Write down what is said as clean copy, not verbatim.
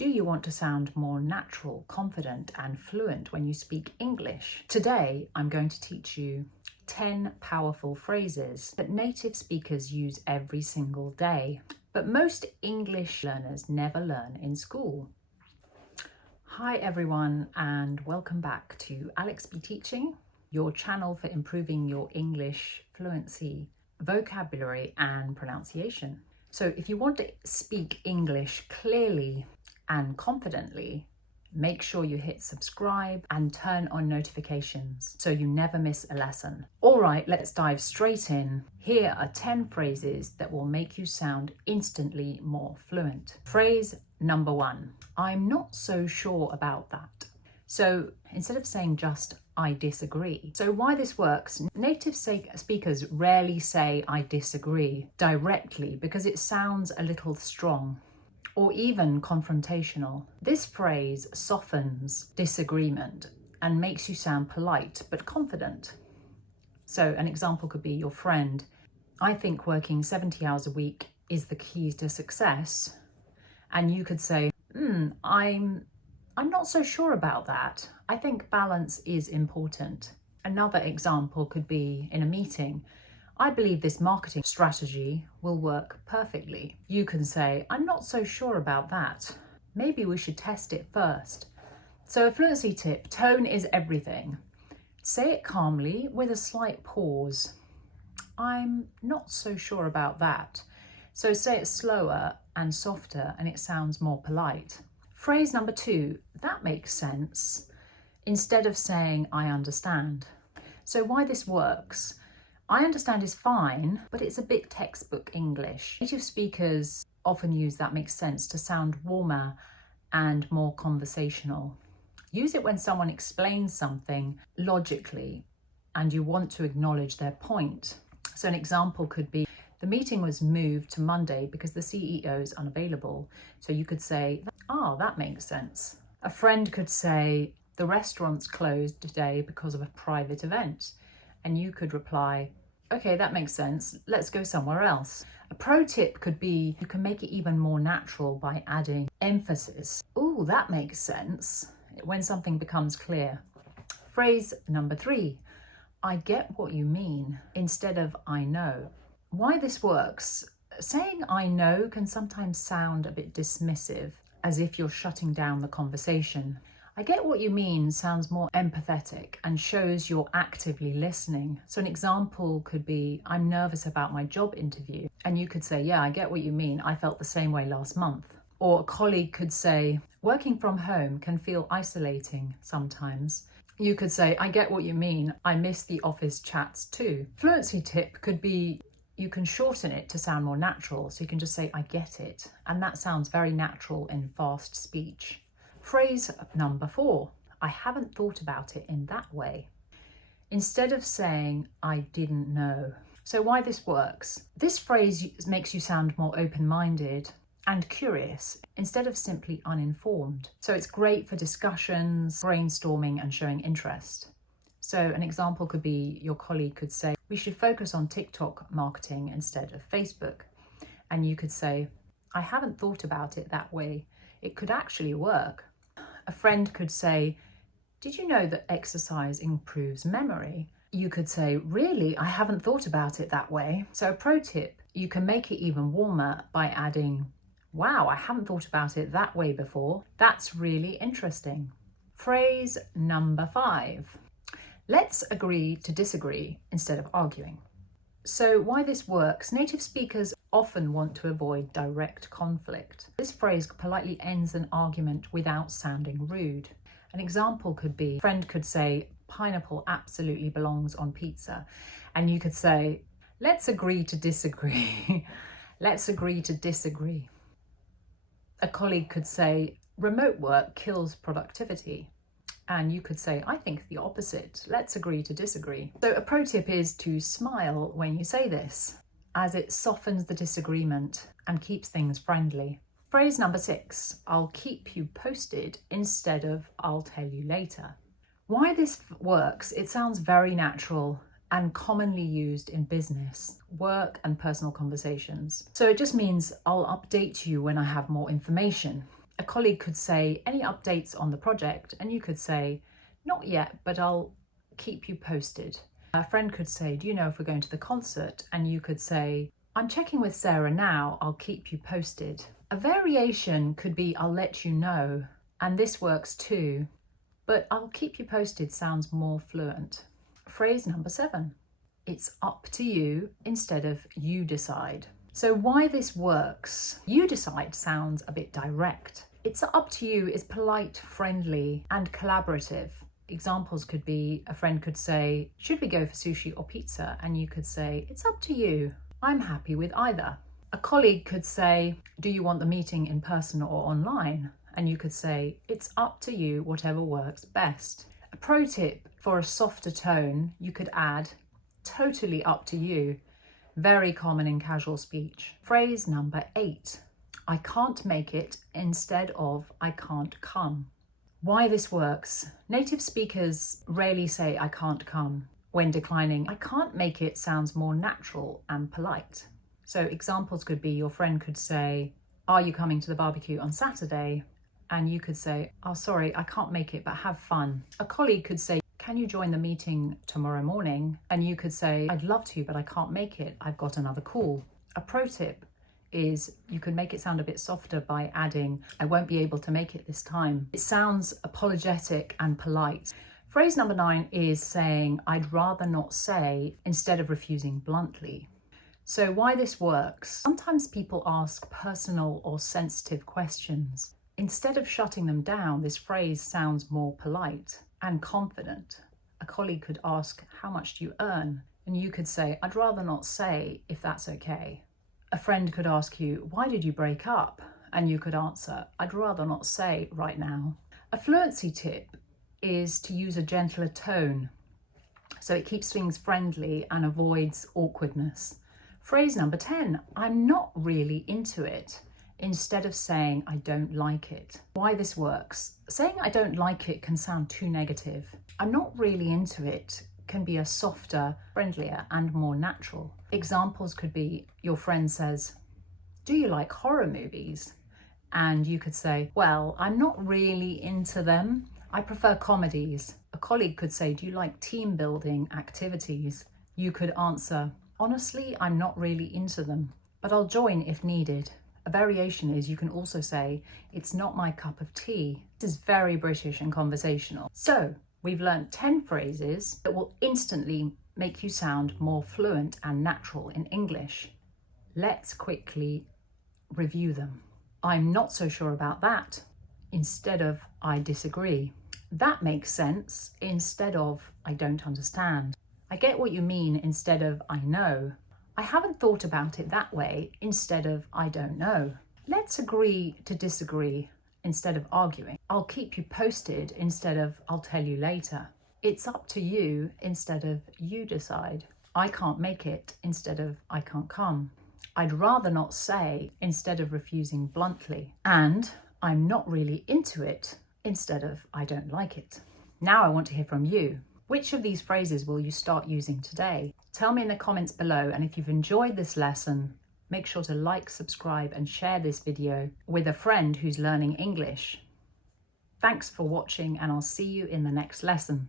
Do you want to sound more natural, confident, and fluent when you speak English? Today, I'm going to teach you 10 powerful phrases that native speakers use every single day, but most English learners never learn in school. Hi everyone, and welcome back to Alex Be Teaching, your channel for improving your English fluency, vocabulary, and pronunciation. So if you want to speak English clearly and confidently, make sure you hit subscribe and turn on notifications so you never miss a lesson. All right, let's dive straight in. Here are 10 phrases that will make you sound instantly more fluent. Phrase number 1, I'm not so sure about that. So instead of saying just, I disagree. So why this works, native speakers rarely say I disagree directly because it sounds a little strong or even confrontational. This phrase softens disagreement and makes you sound polite but confident. So an example could be your friend, I think working 70 hours a week is the key to success. And you could say, I'm not so sure about that. I think balance is important. Another example could be in a meeting. I believe this marketing strategy will work perfectly. You can say, I'm not so sure about that. Maybe we should test it first. So a fluency tip, tone is everything. Say it calmly with a slight pause. I'm not so sure about that. So say it slower and softer and it sounds more polite. Phrase number 2, that makes sense, instead of saying I understand. So why this works, I understand is fine, but it's a bit textbook English. Native speakers often use that makes sense to sound warmer and more conversational. Use it when someone explains something logically and you want to acknowledge their point. So an example could be, the meeting was moved to Monday because the CEO is unavailable. So you could say, that makes sense. A friend could say, the restaurant's closed today because of a private event. And you could reply, okay, that makes sense. Let's go somewhere else. A pro tip could be, you can make it even more natural by adding emphasis. Oh, that makes sense. When something becomes clear. Phrase number 3, I get what you mean, instead of I know. Why this works, saying I know can sometimes sound a bit dismissive, as if you're shutting down the conversation. I get what you mean sounds more empathetic and shows you're actively listening. So an example could be, I'm nervous about my job interview. And you could say, yeah, I get what you mean. I felt the same way last month. Or a colleague could say, working from home can feel isolating sometimes. You could say, I get what you mean. I miss the office chats too. Fluency tip could be, you can shorten it to sound more natural. So you can just say, I get it. And that sounds very natural in fast speech. Phrase number 4, I haven't thought about it in that way. Instead of saying, I didn't know. So why this works? This phrase makes you sound more open-minded and curious instead of simply uninformed. So it's great for discussions, brainstorming, and showing interest. So an example could be, your colleague could say, we should focus on TikTok marketing instead of Facebook. And you could say, I haven't thought about it that way. It could actually work. A friend could say, did you know that exercise improves memory? You could say, really? I haven't thought about it that way. So a pro tip, you can make it even warmer by adding, wow, I haven't thought about it that way before. That's really interesting. Phrase number 5. Let's agree to disagree instead of arguing. So why this works, native speakers often want to avoid direct conflict. This phrase politely ends an argument without sounding rude. An example could be, a friend could say, pineapple absolutely belongs on pizza. And you could say, let's agree to disagree. Let's agree to disagree. A colleague could say, remote work kills productivity. And you could say, I think the opposite. Let's agree to disagree. So a pro tip is to smile when you say this, as it softens the disagreement and keeps things friendly. Phrase number 6, I'll keep you posted instead of I'll tell you later. Why this works, it sounds very natural and commonly used in business, work, and personal conversations. So it just means I'll update you when I have more information. A colleague could say, any updates on the project? And you could say, not yet, but I'll keep you posted. A friend could say, do you know if we're going to the concert? And you could say, I'm checking with Sarah now, I'll keep you posted. A variation could be, I'll let you know. And this works too, but I'll keep you posted sounds more fluent. Phrase number 7, it's up to you instead of you decide. So why this works? You decide sounds a bit direct. It's up to you is polite, friendly, and collaborative. Examples could be, a friend could say, should we go for sushi or pizza? And you could say, it's up to you. I'm happy with either. A colleague could say, do you want the meeting in person or online? And you could say, it's up to you, whatever works best. A pro tip for a softer tone, you could add, totally up to you. Very common in casual speech. Phrase number 8, I can't make it instead of I can't come. Why this works? Native speakers rarely say I can't come. When declining, I can't make it sounds more natural and polite. So examples could be, your friend could say, are you coming to the barbecue on Saturday? And you could say, oh, sorry, I can't make it, but have fun. A colleague could say, can you join the meeting tomorrow morning? And you could say, I'd love to, but I can't make it. I've got another call. A pro tip is you can make it sound a bit softer by adding, I won't be able to make it this time. It sounds apologetic and polite. Phrase number 9 is saying, I'd rather not say, instead of refusing bluntly. So why this works? Sometimes people ask personal or sensitive questions. Instead of shutting them down, this phrase sounds more polite and confident. A colleague could ask, how much do you earn? And you could say, I'd rather not say, if that's okay. A friend could ask you, why did you break up? And you could answer, I'd rather not say right now. A fluency tip is to use a gentler tone, so it keeps things friendly and avoids awkwardness. Phrase number 10, I'm not really into it, instead of saying I don't like it. Why this works? Saying I don't like it can sound too negative. I'm not really into it can be a softer, friendlier, and more natural. Examples could be, your friend says, do you like horror movies? And you could say, well, I'm not really into them. I prefer comedies. A colleague could say, do you like team building activities? You could answer, honestly, I'm not really into them, but I'll join if needed. A variation is you can also say, it's not my cup of tea. This is very British and conversational. So we've learnt 10 phrases that will instantly make you sound more fluent and natural in English. Let's quickly review them. I'm not so sure about that, instead of I disagree. That makes sense, instead of I don't understand. I get what you mean, instead of I know. I haven't thought about it that way, instead of I don't know. Let's agree to disagree, instead of arguing. I'll keep you posted, instead of I'll tell you later. It's up to you, instead of you decide. I can't make it, instead of I can't come. I'd rather not say, instead of refusing bluntly. And I'm not really into it, instead of I don't like it. Now I want to hear from you. Which of these phrases will you start using today? Tell me in the comments below, and if you've enjoyed this lesson, make sure to like, subscribe, and share this video with a friend who's learning English. Thanks for watching, and I'll see you in the next lesson.